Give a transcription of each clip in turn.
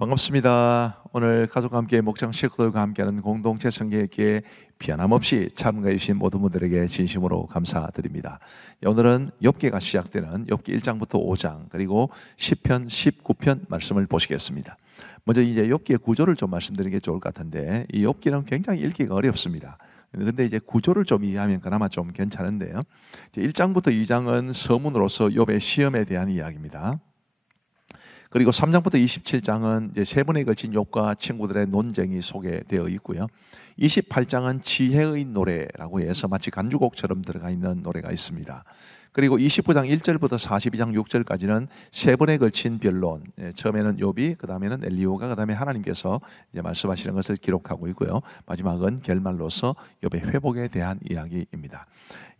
반갑습니다. 오늘 가족과 함께 목장 식구들과 함께하는 공동체 성경읽기에 변함없이 참가해 주신 모든 분들에게 진심으로 감사드립니다. 오늘은 욥기가 시작되는 욥기 1장부터 5장 그리고 10편, 19편 말씀을 보시겠습니다. 먼저 이제 욥기의 구조를 좀 말씀드리는 게 좋을 것 같은데, 이 욥기는 굉장히 읽기가 어렵습니다. 근데 이제 구조를 좀 이해하면 그나마 좀 괜찮은데요. 1장부터 2장은 서문으로서 욥의 시험에 대한 이야기입니다. 그리고 3장부터 27장은 이제 세 번에 걸친 욥과 친구들의 논쟁이 소개되어 있고요. 28장은 지혜의 노래라고 해서 마치 간주곡처럼 들어가 있는 노래가 있습니다. 그리고 29장 1절부터 42장 6절까지는 세 번에 걸친 변론. 처음에는 욥이, 그 다음에는 엘리후가, 그 다음에 하나님께서 이제 말씀하시는 것을 기록하고 있고요. 마지막은 결말로서 욥의 회복에 대한 이야기입니다.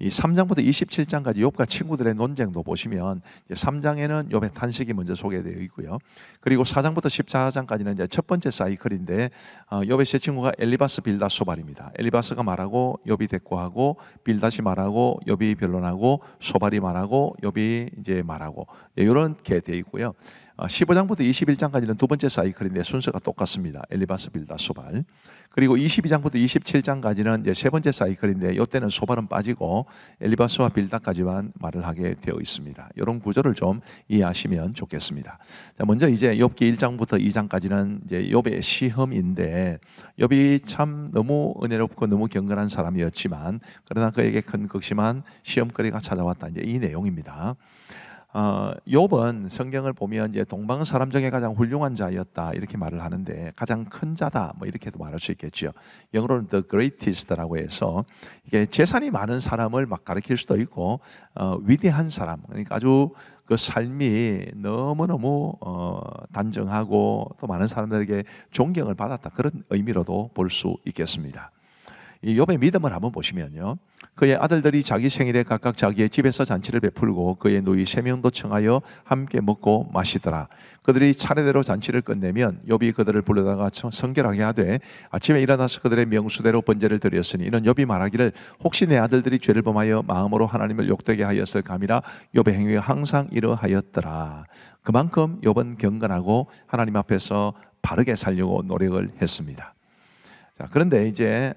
이 3장부터 27장까지 욥과 친구들의 논쟁도 보시면, 이제 3장에는 욥의 탄식이 먼저 소개되어 있고요. 그리고 4장부터 14장까지는 이제 첫 번째 사이클인데, 욥의 세 친구가 엘리바스, 빌닷, 소발입니다. 엘리바스가 말하고 욥이 대꾸하고, 빌닷이 말하고 욥이 변론하고, 소발이 말하고 욥이 이제 말하고, 이렇게 되어 있고요. 15장부터 21장까지는 두 번째 사이클인데 순서가 똑같습니다. 엘리바스, 빌닷, 소발. 그리고 22장부터 27장까지는 이제 세 번째 사이클인데, 이때는 소발은 빠지고 엘리바스와 빌닷까지만 말을 하게 되어 있습니다. 이런 구조를 좀 이해하시면 좋겠습니다. 자, 먼저 이제 욥기 1장부터 2장까지는 이제 욥의 시험인데, 욥이 참 너무 은혜롭고 너무 경건한 사람이었지만, 그러나 그에게 큰 극심한 시험거리가 찾아왔다. 이제 이 내용입니다. 욥은 성경을 보면 이제 동방 사람 중에 가장 훌륭한 자였다 이렇게 말을 하는데, 가장 큰 자다 뭐 이렇게도 말할 수 있겠죠. 영어로는 the greatest라고 해서 이게 재산이 많은 사람을 막 가리킬 수도 있고, 위대한 사람, 그러니까 아주 그 삶이 너무너무 단정하고 또 많은 사람들에게 존경을 받았다, 그런 의미로도 볼 수 있겠습니다. 이 욥의 믿음을 한번 보시면요, 그의 아들들이 자기 생일에 각각 자기의 집에서 잔치를 베풀고 그의 누이 세 명도 청하여 함께 먹고 마시더라. 그들이 차례대로 잔치를 끝내면 욥이 그들을 불러다가 성결하게 하되, 아침에 일어나서 그들의 명수대로 번제를 드렸으니 이는 욥이 말하기를 혹시 내 아들들이 죄를 범하여 마음으로 하나님을 욕되게 하였을 감이라. 욥의 행위가 항상 이러하였더라. 그만큼 욥은 경건하고 하나님 앞에서 바르게 살려고 노력을 했습니다. 자, 그런데 이제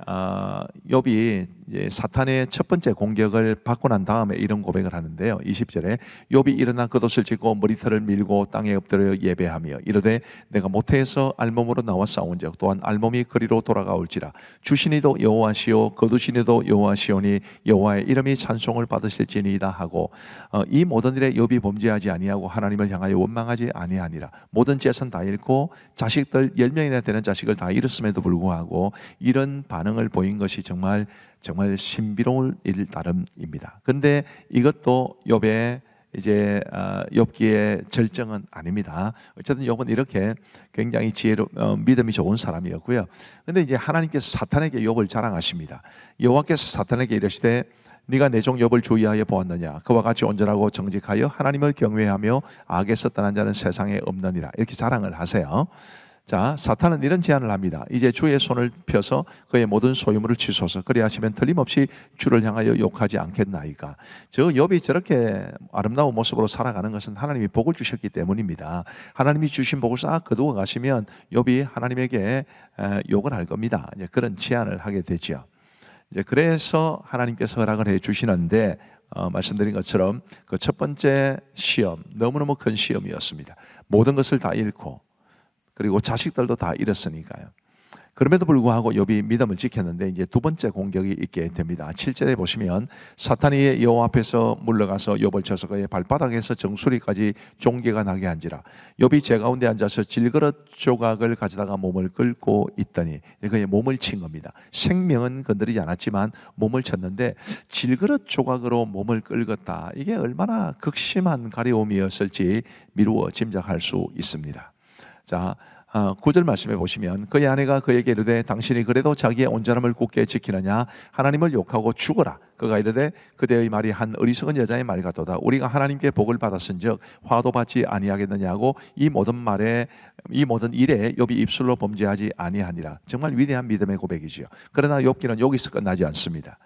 욥이 이제 사탄의 첫 번째 공격을 받고 난 다음에 이런 고백을 하는데요. 20절에 욥이 일어나 겉옷을 찢고 머리털을 밀고 땅에 엎드려 예배하며 이르되 내가 모태에서 알몸으로 나와 싸운즉 또한 알몸이 그리로 돌아가올지라. 주시니도 여호와시오 거두시니도 여호와시오니 여호와의 이름이 찬송을 받으실지니이다 하고, 이 모든 일에 욥이 범죄하지 아니하고 하나님을 향하여 원망하지 아니하니라. 모든 재산 다 잃고 자식들 10명이나 되는 자식을 다 잃었음에도 불구하고 이런 반응을 보인 것이 정말 신비로울 일 따름입니다. 그런데 이것도 욥의 이제 욥기의 절정은 아닙니다. 어쨌든 욥은 이렇게 굉장히 믿음이 좋은 사람이었고요. 그런데 이제 하나님께서 사탄에게 욥을 자랑하십니다. 여호와께서 사탄에게 이르시되 네가 내 종 욥을 주의하여 보았느냐. 그와 같이 온전하고 정직하여 하나님을 경외하며 악에서 떠난 자는 세상에 없느니라. 이렇게 자랑을 하세요. 자, 사탄은 이런 제안을 합니다. 이제 주의 손을 펴서 그의 모든 소유물을 취소서. 그리하시면 틀림없이 주를 향하여 욕하지 않겠나이까. 저 욥이 저렇게 아름다운 모습으로 살아가는 것은 하나님이 복을 주셨기 때문입니다. 하나님이 주신 복을 싹 거두어 가시면 욥이 하나님에게 욕을 할 겁니다. 이제 그런 제안을 하게 되죠. 이제 그래서 하나님께서 허락을 해 주시는데, 말씀드린 것처럼 그 첫 번째 시험, 너무너무 큰 시험이었습니다. 모든 것을 다 잃고 그리고 자식들도 다 잃었으니까요. 그럼에도 불구하고 욥이 믿음을 지켰는데, 이제 두 번째 공격이 있게 됩니다. 7절에 보시면 사탄이 여호와 앞에서 물러가서 욥을 쳐서 그의 발바닥에서 정수리까지 종기가 나게 한지라. 욥이 제 가운데 앉아서 질그릇 조각을 가져다가 몸을 끌고 있더니, 그의 몸을 친 겁니다. 생명은 건드리지 않았지만 몸을 쳤는데 질그릇 조각으로 몸을 끌었다. 이게 얼마나 극심한 가려움이었을지 미루어 짐작할 수 있습니다. 자, 9절 말씀해 보시면 그의 아내가 그에게 이르되 당신이 그래도 자기의 온전함을 굳게 지키느냐. 하나님을 욕하고 죽어라. 그가 이르되 그대의 말이 한 어리석은 여자의 말 같도다. 우리가 하나님께 복을 받았은즉 화도 받지 아니하겠느냐고. 이 모든 일에 욥이 입술로 범죄하지 아니하니라. 정말 위대한 믿음의 고백이지요. 그러나 욥기는 여기서 끝나지 않습니다.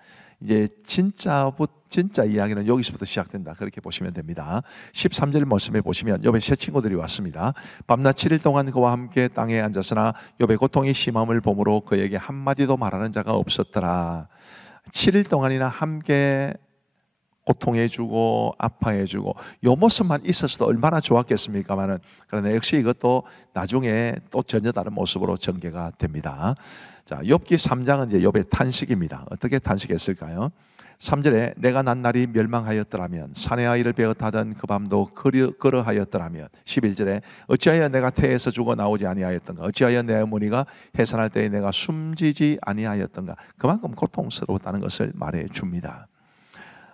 이제 진짜 이야기는 여기서부터 시작된다. 그렇게 보시면 됩니다. 13절 말씀에 보시면 욥의 세 친구들이 왔습니다. 밤낮 7일 동안 그와 함께 땅에 앉았으나 욥의 고통이 심함을 보므로 그에게 한마디도 말하는 자가 없었더라. 7일 동안이나 함께 고통해주고 아파해주고 요 모습만 있었어도 얼마나 좋았겠습니까만은, 그러나 역시 이것도 나중에 또 전혀 다른 모습으로 전개가 됩니다. 자, 욥기 3장은 이제 욥의 탄식입니다. 어떻게 탄식했을까요? 3절에 내가 난 날이 멸망하였더라면, 사내 아이를 베어타던 그 밤도 그러하였더라면. 11절에 어찌하여 내가 태에서 죽어 나오지 아니하였던가, 어찌하여 내 어머니가 해산할 때에 내가 숨지지 아니하였던가. 그만큼 고통스러웠다는 것을 말해 줍니다.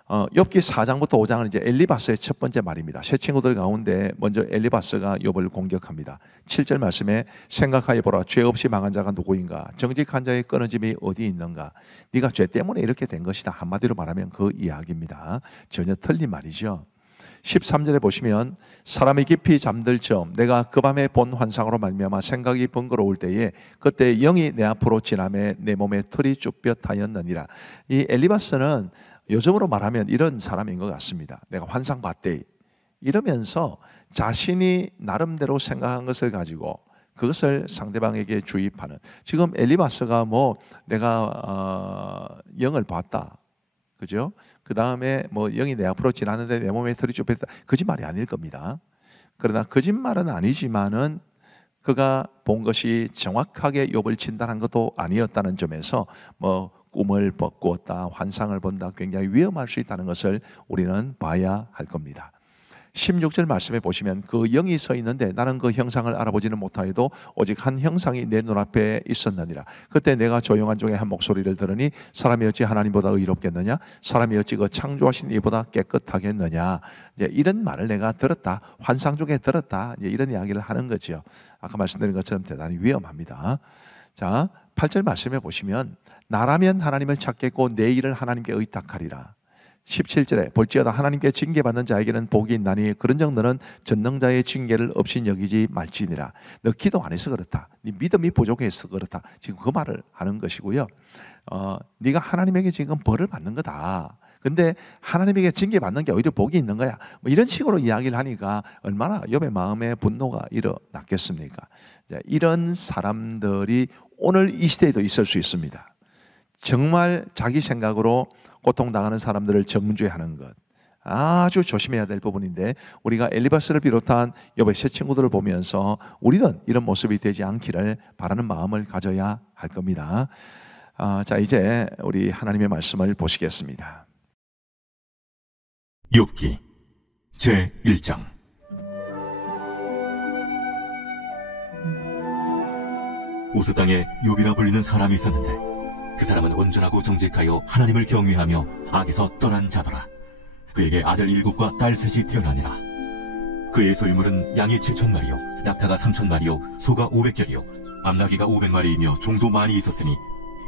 욥기 4장부터 5장은 이제 엘리바스의 첫 번째 말입니다. 세 친구들 가운데 먼저 엘리바스가 욥을 공격합니다. 7절 말씀에 생각하여 보라, 죄 없이 망한 자가 누구인가, 정직한 자의 끊어짐이 어디 있는가. 네가 죄 때문에 이렇게 된 것이다. 한마디로 말하면 그 이야기입니다. 전혀 틀린 말이죠. 13절에 보시면 사람이 깊이 잠들 점 내가 그 밤에 본 환상으로 말미암아 생각이 번거로울 때에 그때 영이 내 앞으로 지나매 내 몸에 털이 쭈뼛하였느니라. 이 엘리바스는 요즘으로 말하면 이런 사람인 것 같습니다. 내가 환상 봤대 이러면서 자신이 나름대로 생각한 것을 가지고 그것을 상대방에게 주입하는, 지금 엘리바스가 뭐 내가 영을 봤다, 그죠? 그 다음에 뭐 영이 내 앞으로 지나는데 내 몸에 털이 쭈뼛다, 거짓말이 아닐 겁니다. 그러나 거짓말은 아니지만은 그가 본 것이 정확하게 욥을 진단한 것도 아니었다는 점에서 뭐 꿈을 꾸었다, 환상을 본다, 굉장히 위험할 수 있다는 것을 우리는 봐야 할 겁니다. 16절 말씀에 보시면 그 영이 서 있는데 나는 그 형상을 알아보지는 못하여도 오직 한 형상이 내 눈앞에 있었느니라. 그때 내가 조용한 중에 한 목소리를 들으니 사람이 어찌 하나님보다 의롭겠느냐, 사람이 어찌 그 창조하신 이보다 깨끗하겠느냐. 이제 이런 말을 내가 들었다, 환상 중에 들었다, 이제 이런 이야기를 하는 거죠. 아까 말씀드린 것처럼 대단히 위험합니다. 자, 8절 말씀에 보시면 나라면 하나님을 찾겠고 내 일을 하나님께 의탁하리라. 17절에 볼지어다 하나님께 징계받는 자에게는 복이 있나니 그런즉 너는 전능자의 징계를 없이 여기지 말지니라. 너 기도 안 해서 그렇다, 네 믿음이 부족해서 그렇다, 지금 그 말을 하는 것이고요. 네가 하나님에게 지금 벌을 받는 거다. 근데 하나님에게 징계받는 게 오히려 복이 있는 거야. 뭐 이런 식으로 이야기를 하니까 얼마나 욥의 마음에 분노가 일어났겠습니까? 이런 사람들이 오늘 이 시대에도 있을 수 있습니다. 정말 자기 생각으로 고통당하는 사람들을 정죄하는 것, 아주 조심해야 될 부분인데, 우리가 엘리바스를 비롯한 욥의 세 친구들을 보면서 우리는 이런 모습이 되지 않기를 바라는 마음을 가져야 할 겁니다. 자, 이제 우리 하나님의 말씀을 보시겠습니다. 욥기 제1장. 우스 땅에 욥이라 불리는 사람이 있었는데 그 사람은 온전하고 정직하여 하나님을 경외하며 악에서 떠난 자더라. 그에게 아들 7과 딸 3이 태어나니라. 그의 소유물은 양이 7,000마리요 낙타가 3,000마리요 소가 500결이요 암나귀가 500마리이며 종도 많이 있었으니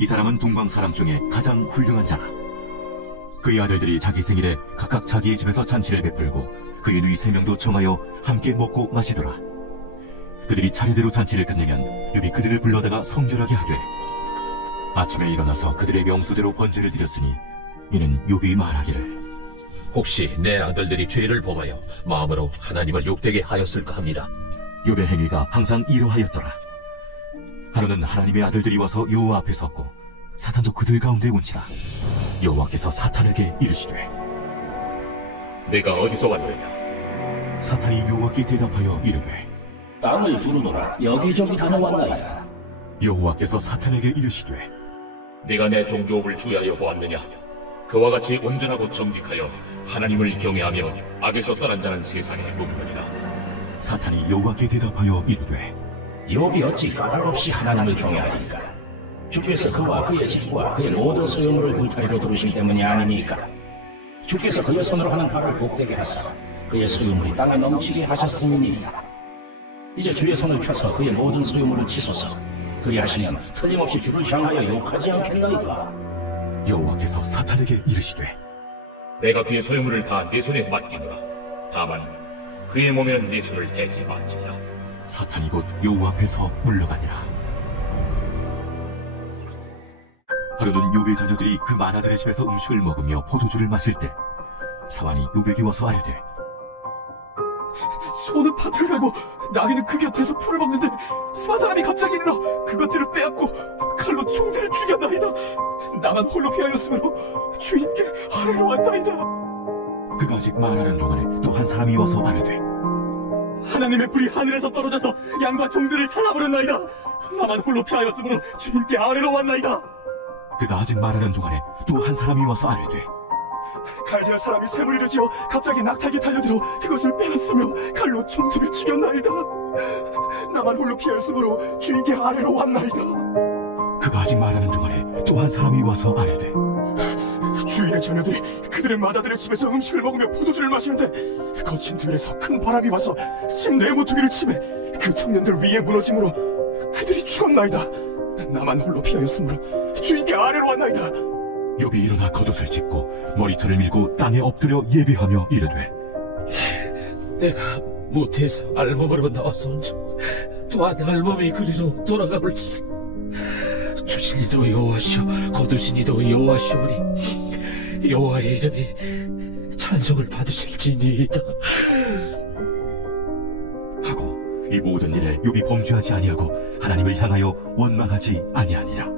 이 사람은 동방 사람 중에 가장 훌륭한 자라. 그의 아들들이 자기 생일에 각각 자기의 집에서 잔치를 베풀고 그의 누이 3명도 청하여 함께 먹고 마시더라. 그들이 차례대로 잔치를 끝내면 욥이 그들을 불러다가 성결하게 하되 아침에 일어나서 그들의 명수대로 번제를 드렸으니 이는 욥이 말하기를 혹시 내 아들들이 죄를 범하여 마음으로 하나님을 욕되게 하였을까 합니다. 욥의 행위가 항상 이러하였더라. 하루는 하나님의 아들들이 와서 여호와 앞에 섰고 사탄도 그들 가운데 온지라. 여호와께서 사탄에게 이르시되 내가 어디서 왔느냐? 사탄이 여호와께 대답하여 이르되 땅을 두루노라 여기저기 다녀왔나이다. 여호와께서 사탄에게 이르시되 네가 내 종 욥을 주의하여 보았느냐? 그와 같이 온전하고 정직하여 하나님을 경외하며 악에서 떠난 자는 세상에 없느니라. 사탄이 여호와께 대답하여 이르되 욥이 어찌 까닭없이 하나님을 경외하니까? 주께서 그와 그의 집과 그의 모든 소유물을 울타리로 두르신 때문이 아니니까. 주께서 그의 손으로 하는 바를 복되게 하사 그의 소유물이 땅에 넘치게 하셨음이니이다. 이제 주의 손을 펴서 그의 모든 소유물을 치소서. 그리하시면 틀림없이 주를 향하여 욕하지 않겠나이까? 여호와께서 사탄에게 이르시되 내가 그의 소유물을 다 내 손에 맡기노라. 다만 그의 몸에는 내 손을 대지 말지니라. 사탄이 곧 여호와 앞에서 물러가니라. 하루는 요배 자녀들이 그 마다들의 집에서 음식을 먹으며 포도주를 마실 때 사환이 요백이 와서 아뢰되 소는 밭을 갈고 나귀는 그 곁에서 풀을 먹는데 스마 사람이 갑자기 일어나 그것들을 빼앗고 칼로 종들을 죽였나이다. 나만 홀로 피하였으므로 주인께 아뢰러 왔나이다. 그가 아직 말하는 동안에 또 한 사람이 와서 아뢰되 하나님의 불이 하늘에서 떨어져서 양과 종들을 살라버렸나이다. 나만 홀로 피하였으므로 주인께 아뢰러 왔나이다. 그가 아직 말하는 동안에 또 한 사람이 와서 아뢰되 갈대아 사람이 샘을 지어 갑자기 낙타에게 달려들어 그것을 빼앗으며 칼로 종들을 죽였나이다. 나만 홀로 피하였으므로 주인께 아뢰러 왔나이다. 그가 아직 말하는 동안에 또 한 사람이 와서 아뢰되 주인의 자녀들이 그들의 마다들의 집에서 음식을 먹으며 포도주를 마시는데 거친 들에서 큰 바람이 와서 집 내 모퉁이를 치매 그 청년들 위에 무너짐으로 그들이 죽었나이다. 나만 홀로 피하였으므로 주인께 아뢰러 왔나이다. 욥이 일어나 겉옷을 찢고 머리털을 밀고 땅에 엎드려 예배하며 이르되 내가 모태에서 알몸으로 나와서온즉 또한 알몸이 그리로 돌아가올지. 주신이도 여호와시오 거두신이도 여호와시오니 여호와의 이름이 찬송을 받으실지니이다. 하고 이 모든 일에 욥이 범죄하지 아니하고 하나님을 향하여 원망하지 아니하니라.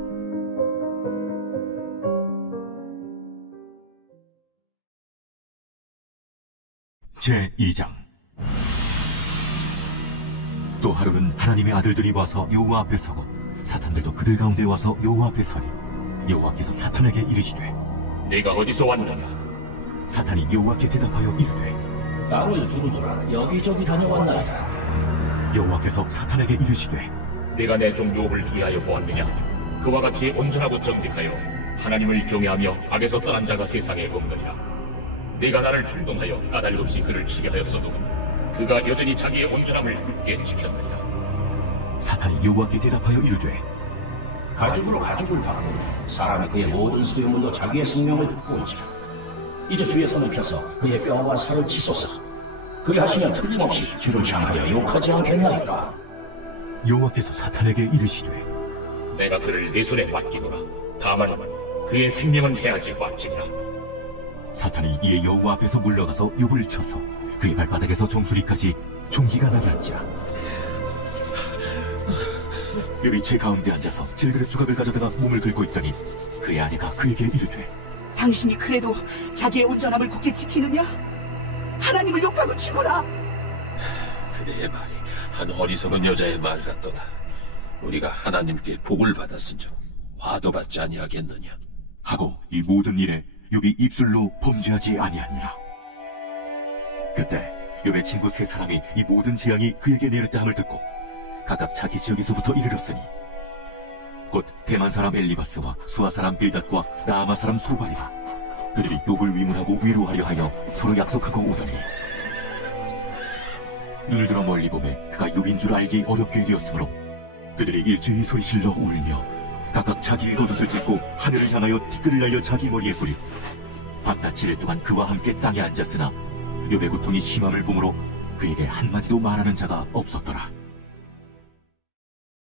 제2장. 또 하루는 하나님의 아들들이 와서 여호와 앞에 서고 사탄들도 그들 가운데 와서 여호와 앞에 서니 여호와께서 사탄에게 이르시되 네가 어디서 왔느냐? 사탄이 여호와께 대답하여 이르되 땅을 두루두라 여기저기 다녀왔나이다. 여호와께서 사탄에게 이르시되 네가 내 종 욥을 주의하여 보았느냐? 그와 같이 온전하고 정직하여 하나님을 경외하며 악에서 떠난 자가 세상에 없느니라. 네가 나를 충동하여 까닭없이 그를 치게 하였어도 그가 여전히 자기의 온전함을 굳게 지켰느니라. 사탄이 여호와께 대답하여 이르되 가죽으로 가죽을 받고 사람이 그의 모든 소유물로 자기의 생명을 듣고 온지라. 이제 주의 손을 펴서 그의 뼈와 살을 치소서. 그리하시면 틀림없이 주를 향하여 욕하지 않겠나이까. 여호와께서 사탄에게 이르시되 내가 그를 네 손에 맡기노라. 다만 그의 생명은 해하지 말지니라. 사탄이 이에 여호와 앞에서 물러가서 욥을 쳐서 그의 발바닥에서 종소리까지 종기가 나게 한지라. 욥이 제 가운데 앉아서 질그릇 조각을 가져다가 몸을 긁고 있더니 그의 아내가 그에게 이르되 당신이 그래도 자기의 온전함을 굳게 지키느냐? 하나님을 욕하고 죽어라. 그대의 말이 한 어리석은 여자의 말 같도다. 우리가 하나님께 복을 받았은즉 화도 받지 아니하겠느냐. 하고 이 모든 일에 욥이 입술로 범죄하지 아니하니라. 그때 욥의 친구 세 사람이 이 모든 재앙이 그에게 내렸다 함을 듣고 각각 자기 지역에서부터 이르렀으니 곧 대만 사람 엘리바스와 수아 사람 빌닷과 나아마 사람 소발이라. 그들이 욥을 위문하고 위로하려 하여 서로 약속하고 오더니 눈을 들어 멀리 보매 그가 욥인 줄 알기 어렵게 되었으므로 그들이 일제히 소리질러 울며 각각 자기 겉옷을 찢고 하늘을 향하여 티끌을 날려 자기 머리에 뿌리고 밤낮 7일 동안 그와 함께 땅에 앉았으나 욥의 고통이 심함을 보므로 그에게 한마디도 말하는 자가 없었더라.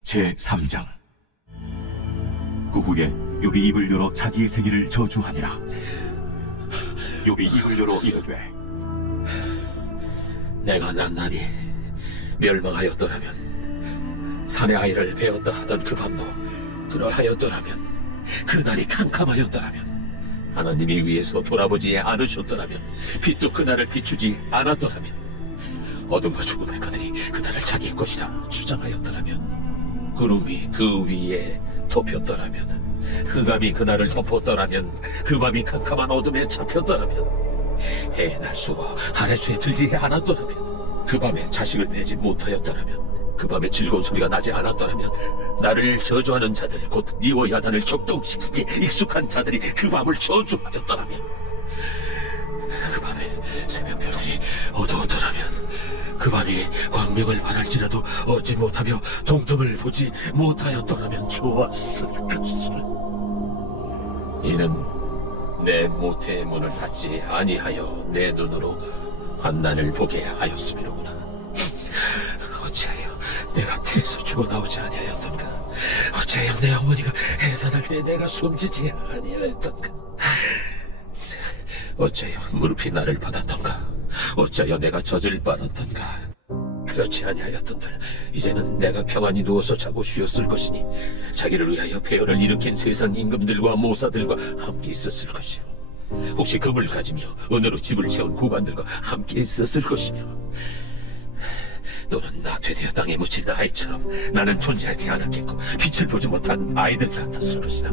제3장. 그 후에 욥이 입을 열어 자기의 생일을 저주하니라. 욥이 입을 열어 이르되 내가 난날이 멸망하였더라면 산의 아이를 베었다 하던 그 밤도 그러하였더라면 그 날이 캄캄하였더라면 하나님이 위에서 돌아보지 않으셨더라면 빛도 그날을 비추지 않았더라면 어둠과 죽음의 그들이 그날을 자기의 것이라 주장하였더라면 구름이 그 위에 덮였더라면 흑암이 그날을 덮었더라면 그 밤이 캄캄한 어둠에 잡혔더라면 해의 날수와 달의 수에 들지 않았더라면 그 밤에 자식을 베지 못하였더라면 그 밤에 즐거운 소리가 나지 않았더라면 나를 저주하는 자들 곧 니워 야단을 격동시키기 익숙한 자들이 그 밤을 저주하였더라면 그 밤에 새벽별이 어두웠더라면 그 밤이 광명을 바랄지라도 얻지 못하며 동등을 보지 못하였더라면 좋았을 것을. 이는 내 모태의 문을 닫지 아니하여 내 눈으로 환난을 보게 하였음이로구나. 어찌하여 내가 태에서 죽어나오지 아니하였던가. 어찌하여 내 어머니가 해산할 때 내가 숨지지 아니하였던가? 어찌하여 무릎이 나를 받았던가? 어찌하여 내가 젖을 빨았던가? 그렇지 아니하였던들 이제는 내가 평안히 누워서 자고 쉬었을 것이니 자기를 위하여 폐허를 일으킨 세상 임금들과 모사들과 함께 있었을 것이요 혹시 금을 가지며 은으로 집을 채운 고관들과 함께 있었을 것이며 너는 낙태되어 땅에 묻힌 아이처럼 나는 존재하지 않았겠고 빛을 보지 못한 아이들 같았을 것이다.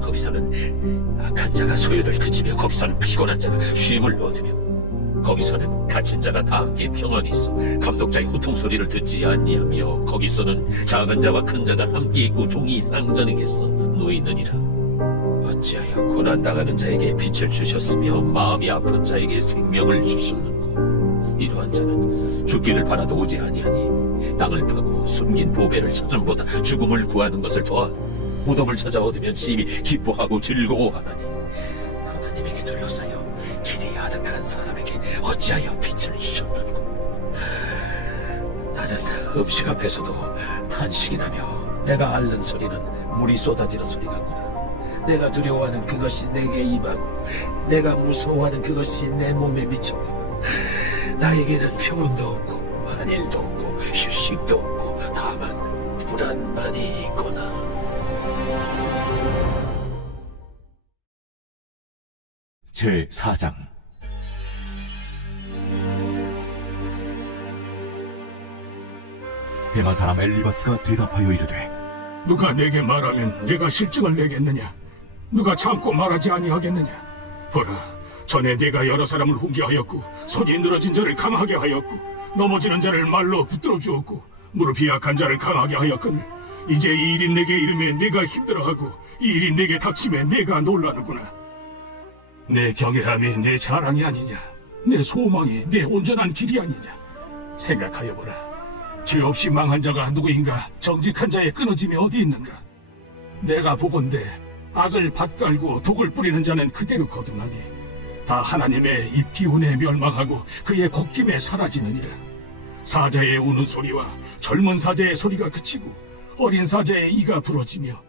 거기서는 악한 자가 소유를 그치며 거기서는 피곤한 자가 쉼을 얻으며 거기서는 갇힌 자가 다 함께 평안히 있어 감독자의 호통 소리를 듣지 아니하며 거기서는 작은 자와 큰 자가 함께 있고 종이 상전에게서 놓이느니라. 어찌하여 고난당하는 자에게 빛을 주셨으며 마음이 아픈 자에게 생명을 주셨는고 이러한 자는 죽기를 바라도 오지 아니하니 땅을 파고 숨긴 보배를 찾음보다 죽음을 구하는 것을 더하 무덤을 찾아 얻으면 심히 기뻐하고 즐거워하나니 하나님에게 둘러싸여 길이 아득한 사람에게 어찌하여 빛을 주셨는고 나는 음식 앞에서도 탄식이 나며 내가 앓는 소리는 물이 쏟아지는 소리 같구나. 내가 두려워하는 그것이 내게 임하고 내가 무서워하는 그것이 내 몸에 미쳤구나. 나에게는 평온도 없고 안일도 없고 휴식도 없고 다만 불안만이 있구나. 제4장 대만 사람 엘리바스가 대답하여 이르되 누가 내게 말하면 내가 실증을 내겠느냐? 누가 참고 말하지 아니하겠느냐? 보라, 전에 내가 여러 사람을 훈계하였고 손이 늘어진 자를 강하게 하였고 넘어지는 자를 말로 붙들어 주었고 무릎이 약한 자를 강하게 하였거늘 이제 이 일이 내게 이르매 내가 힘들어하고 이 일이 내게 닥치매 내가 놀라는구나. 내 경외함이 내 자랑이 아니냐? 내 소망이 내 온전한 길이 아니냐? 생각하여보라. 죄 없이 망한 자가 누구인가? 정직한 자의 끊어짐이 어디 있는가? 내가 보건대 악을 밭갈고 독을 뿌리는 자는 그대로 거두나니 다 하나님의 입 기운에 멸망하고 그의 곱김에 사라지느니라. 사자의 우는 소리와 젊은 사자의 소리가 그치고 어린 사자의 이가 부러지며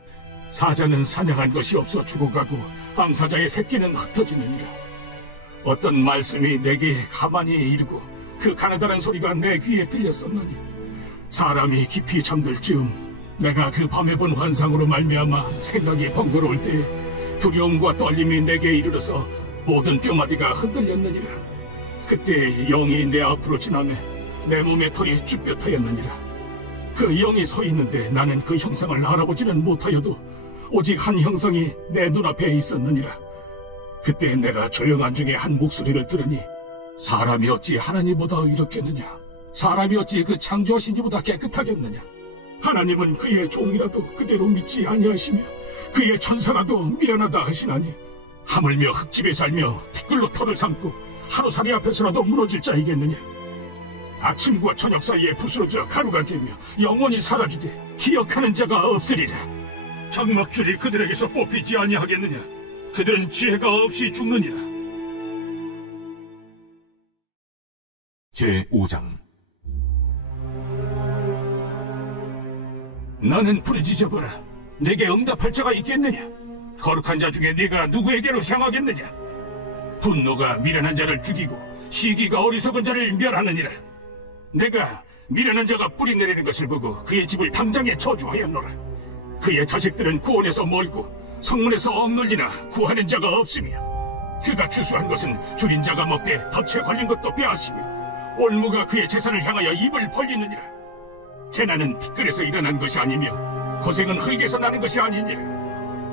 사자는 사냥한 것이 없어 죽어가고 암사자의 새끼는 흩어지느니라. 어떤 말씀이 내게 가만히 이르고 그 가느다란 소리가 내 귀에 들렸었느니 사람이 깊이 잠들 즈음 내가 그 밤에 본 환상으로 말미암아 생각이 번거로울 때 두려움과 떨림이 내게 이르러서 모든 뼈마디가 흔들렸느니라. 그때 영이 내 앞으로 지나매 내 몸에 털이 쭈뼛하였느니라. 그 영이 서 있는데 나는 그 형상을 알아보지는 못하여도 오직 한 형상이 내 눈앞에 있었느니라. 그때 내가 조용한 중에 한 목소리를 들으니 사람이 어찌 하나님보다 의롭겠느냐? 사람이 어찌 그 창조하신 이보다 깨끗하겠느냐? 하나님은 그의 종이라도 그대로 믿지 아니하시며 그의 천사라도 미련하다 하시나니 하물며 흙집에 살며 티끌로 털을 삼고 하루살이 앞에서라도 무너질 자이겠느냐? 아침과 저녁 사이에 부스러져 가루가 되며 영원히 사라지되 기억하는 자가 없으리라. 장막줄이 그들에게서 뽑히지 아니하겠느냐? 그들은 지혜가 없이 죽느니라. 제5장 나는 부르짖어보라. 내게 응답할 자가 있겠느냐? 거룩한 자 중에 네가 누구에게로 향하겠느냐? 분노가 미련한 자를 죽이고 시기가 어리석은 자를 멸하느니라. 내가 미련한 자가 뿌리 내리는 것을 보고 그의 집을 당장에 저주하였노라. 그의 자식들은 구원에서 멀고 성문에서 억눌리나 구하는 자가 없으며 그가 추수한 것은 줄인 자가 먹되 덫에 걸린 것도 빼앗으며 올무가 그의 재산을 향하여 입을 벌리느니라. 재난은 티끌에서 일어난 것이 아니며 고생은 흙에서 나는 것이 아니니라.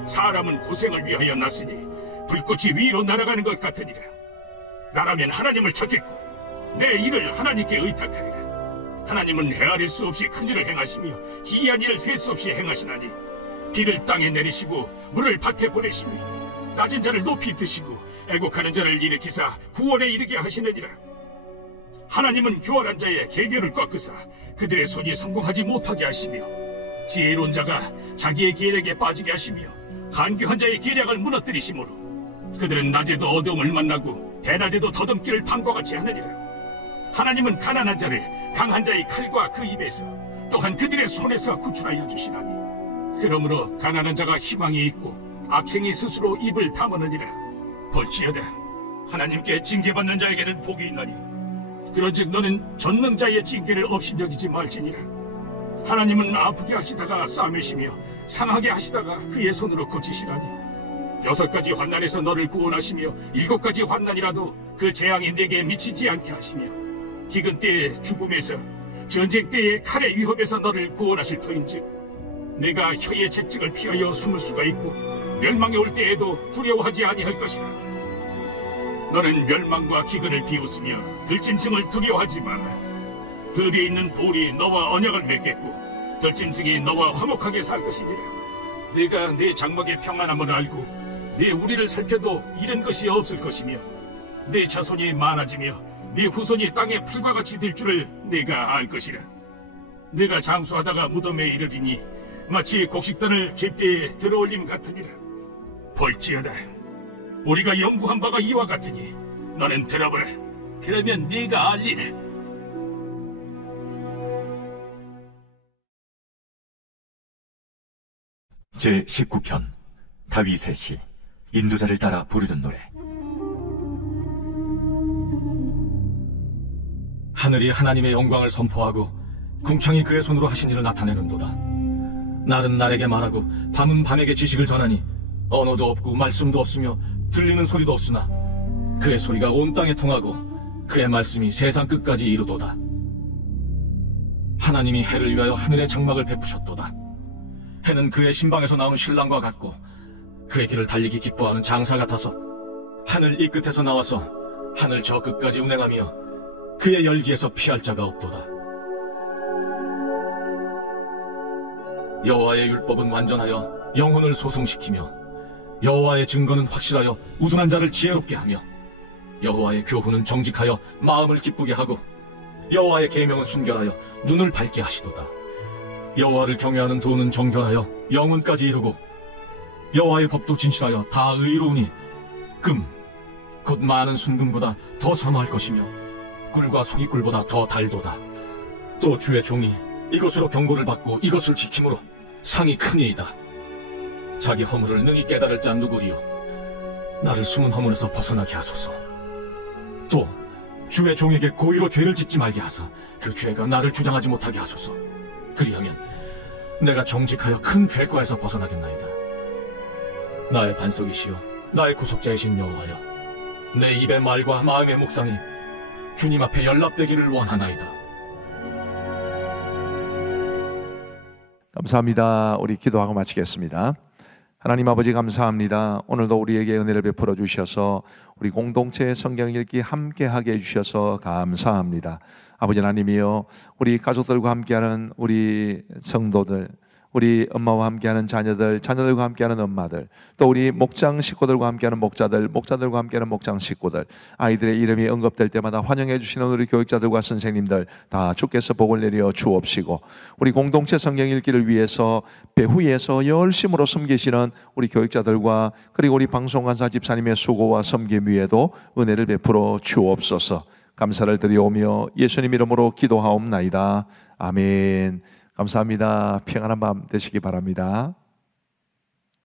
사람은 고생을 위하여 났으니 불꽃이 위로 날아가는 것 같으니라. 나라면 하나님을 찾겠고 내 일을 하나님께 의탁하리라. 하나님은 헤아릴 수 없이 큰 일을 행하시며 기이한 일을 셀 수 없이 행하시나니 비를 땅에 내리시고 물을 밭에 보내시며 낮은 자를 높이 드시고 애곡하는 자를 일으키사 구원에 이르게 하시느니라. 하나님은 교활한 자의 계교를 꺾으사 그들의 손이 성공하지 못하게 하시며 지혜로운 자가 자기의 계략에 빠지게 하시며 간교한 자의 계략을 무너뜨리시므로 그들은 낮에도 어두움을 만나고 대낮에도 더듬기를 판과 같이 하느니라. 하나님은 가난한 자를 강한 자의 칼과 그 입에서 또한 그들의 손에서 구출하여 주시나니 그러므로 가난한 자가 희망이 있고 악행이 스스로 입을 다무느니라. 볼지어다 하나님께 징계받는 자에게는 복이 있나니 그런즉 너는 전능자의 징계를 업신여기지 말지니라. 하나님은 아프게 하시다가 싸매시며 상하게 하시다가 그의 손으로 고치시나니 6가지 환난에서 너를 구원하시며 7가지 환난이라도 그 재앙이 내게 미치지 않게 하시며 기근 때의 죽음에서 전쟁 때의 칼의 위협에서 너를 구원하실 터인즉 내가 혀의 채찍을 피하여 숨을 수가 있고 멸망이 올 때에도 두려워하지 아니할 것이라. 너는 멸망과 기근을 비웃으며 들짐승을 두려워하지 마라. 들에 있는 돌이 너와 언약을 맺겠고 들짐승이 너와 화목하게 살 것이니라. 내가 내 장막의 평안함을 알고 내 우리를 살펴도 잃은 것이 없을 것이며 내 자손이 많아지며 네 후손이 땅의 풀과 같이 될 줄을 내가 알 것이라. 내가 장수하다가 무덤에 이르리니 마치 곡식단을 제때에 들어올림 같으니라. 볼지어다 우리가 연구한 바가 이와 같으니 너는 들어보라. 그러면 네가 알리라. 제19편 다윗의 시 인도자를 따라 부르는 노래. 하늘이 하나님의 영광을 선포하고 궁창이 그의 손으로 하신 일을 나타내는도다. 날은 날에게 말하고 밤은 밤에게 지식을 전하니 언어도 없고 말씀도 없으며 들리는 소리도 없으나 그의 소리가 온 땅에 통하고 그의 말씀이 세상 끝까지 이루도다. 하나님이 해를 위하여 하늘의 장막을 베푸셨도다. 해는 그의 신방에서 나온 신랑과 같고 그의 길을 달리기 기뻐하는 장사 같아서 하늘 이 끝에서 나와서 하늘 저 끝까지 운행하며 그의 열기에서 피할 자가 없도다. 여호와의 율법은 완전하여 영혼을 소성시키며 여호와의 증거는 확실하여 우둔한 자를 지혜롭게 하며 여호와의 교훈은 정직하여 마음을 기쁘게 하고 여호와의 계명은 순결하여 눈을 밝게 하시도다. 여호와를 경외하는 도는 정결하여 영혼까지 이루고 여호와의 법도 진실하여 다 의로우니 금 곧 많은 순금보다 더 선호할 것이며 꿀과 송이꿀보다 더 달도다. 또 주의 종이 이것으로 경고를 받고 이것을 지킴으로 상이 크니이다. 자기 허물을 능히 깨달을 자 누구리요. 나를 숨은 허물에서 벗어나게 하소서. 또 주의 종에게 고의로 죄를 짓지 말게 하사 그 죄가 나를 주장하지 못하게 하소서. 그리하면 내가 정직하여 큰 죄과에서 벗어나겠나이다. 나의 반석이시여 나의 구속자이신 여호와여, 내 입의 말과 마음의 묵상이 주님 앞에 연락되기를 원하나이다. 감사합니다. 우리 기도하고 마치겠습니다. 하나님 아버지 감사합니다. 오늘도 우리에게 은혜를 베풀어 주셔서 우리 공동체 성경 읽기 함께하게 해주셔서 감사합니다. 아버지 하나님이여, 우리 가족들과 함께하는 우리 성도들, 우리 엄마와 함께하는 자녀들, 자녀들과 함께하는 엄마들, 또 우리 목장 식구들과 함께하는 목자들, 목자들과 함께하는 목장 식구들, 아이들의 이름이 언급될 때마다 환영해 주시는 우리 교육자들과 선생님들 다 주께서 복을 내려 주옵시고, 우리 공동체 성경 읽기를 위해서 배후에서 열심으로 섬기시는 우리 교육자들과 그리고 우리 방송간사 집사님의 수고와 섬김 위에도 은혜를 베풀어 주옵소서. 감사를 드리오며 예수님 이름으로 기도하옵나이다. 아멘. 감사합니다. 평안한 밤 되시기 바랍니다.